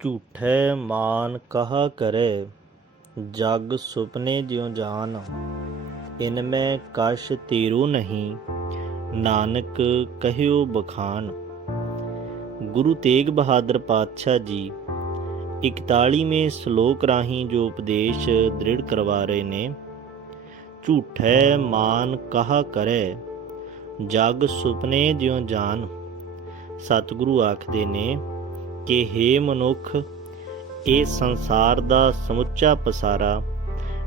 ਝੂਠੈ ਮਾਨ ਕਹਾ ਕਰੈ, ਜਗ ਸੁਪਨੇ ਜਿਉ ਜਾਨ। ਇਨ ਮੈਂ ਕਛ ਤੀਰੂ ਨਹੀਂ, ਨਾਨਕ ਕਹਿਓ ਬਖਾਨ। ਗੁਰੂ ਤੇਗ ਬਹਾਦਰ ਪਾਤਸ਼ਾਹ ਜੀ 41ਵੇਂ ਸ਼ਲੋਕ ਰਾਹੀਂ ਜੋ ਉਪਦੇਸ਼ ਦ੍ਰਿੜ ਕਰਵਾ ਰਹੇ ਨੇ, ਝੂਠੈ ਮਾਨ ਕਹਾ ਕਰੈ, ਜਗ ਸੁਪਨੇ ਜਿਉ ਜਾਨ। ਸਤਿਗੁਰੂ ਆਖਦੇ ਨੇ ਕਿ हे ਮਨੁੱਖ, ਇਹ ਸੰਸਾਰ ਦਾ ਸਮੁੱਚਾ ਪਸਾਰਾ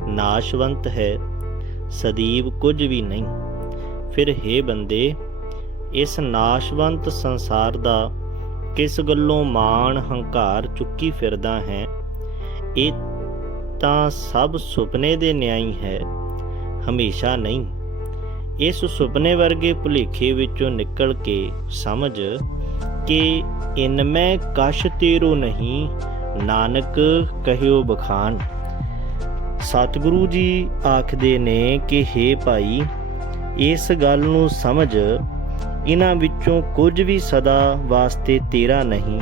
ਨਾਸ਼ਵੰਤ ਹੈ, ਸਦੀਵ ਕੁਝ ਵੀ ਨਹੀਂ। ਫਿਰ हे ਬੰਦੇ, ਇਸ ਨਾਸ਼ਵੰਤ ਸੰਸਾਰ ਦਾ ਕਿਸ ਗੱਲੋਂ ਮਾਣ ਹੰਕਾਰ ਚੁੱਕੀ ਫਿਰਦਾ ਹੈ? ਇਹ ਤਾਂ ਸਭ ਸੁਪਨੇ ਦੇ ਨਿਆਈ ਹੈ, ਹਮੇਸ਼ਾ ਨਹੀਂ। ਇਸ ਸੁਪਨੇ ਵਰਗੇ ਭੁਲੇਖੇ ਵਿੱਚੋਂ ਨਿਕਲ ਕੇ ਸਮਝ ਕਿ ਇਨਮੈ ਕਸ਼ ਤੇਰੋ ਨਹੀਂ, ਨਾਨਕ ਕਹਿਓ ਬਖਾਨ। ਸਤਿਗੁਰੂ ਜੀ ਆਖਦੇ ਨੇ ਕਿ हे ਭਾਈ, ਇਸ ਗੱਲ ਨੂੰ ਸਮਝ ਇਹਨਾਂ ਵਿੱਚੋਂ ਕੁਝ ਵੀ ਸਦਾ ਵਾਸਤੇ ਤੇਰਾ ਨਹੀਂ।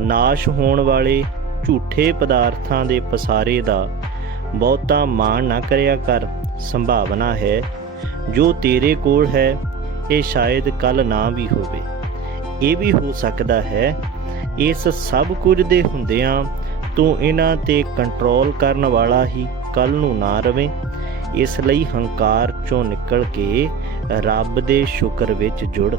ਨਾਸ਼ ਹੋਣ ਵਾਲੇ ਝੂਠੇ ਪਦਾਰਥਾਂ ਦੇ ਪਸਾਰੇ ਦਾ ਬਹੁਤਾ ਮਾਣ ਨਾ ਕਰਿਆ ਕਰ, ਸੰਭਾਵਨਾ ਹੈ। ਜੋ ਤੇਰੇ ਕੋਲ ਹੈ, ਇਹ ਸ਼ਾਇਦ ਕੱਲ ਨਾ ਵੀ ਹੋਵੇ। ਇਹ ਵੀ ਹੋ ਸਕਦਾ ਹੈ, ਇਸ ਸਭ ਕੁਝ ਦੇ ਹੁੰਦਿਆਂ ਤੂੰ ਇਹਨਾਂ ਤੇ ਕੰਟਰੋਲ ਕਰਨ ਵਾਲਾ ਹੀ ਕੱਲ ਨੂੰ ਨਾ ਰਵੇਂ। ਇਸ ਲਈ ਹੰਕਾਰ ਚੋਂ ਨਿਕਲ ਕੇ ਰੱਬ ਦੇ ਸ਼ੁਕਰ ਵਿੱਚ ਜੁੜ।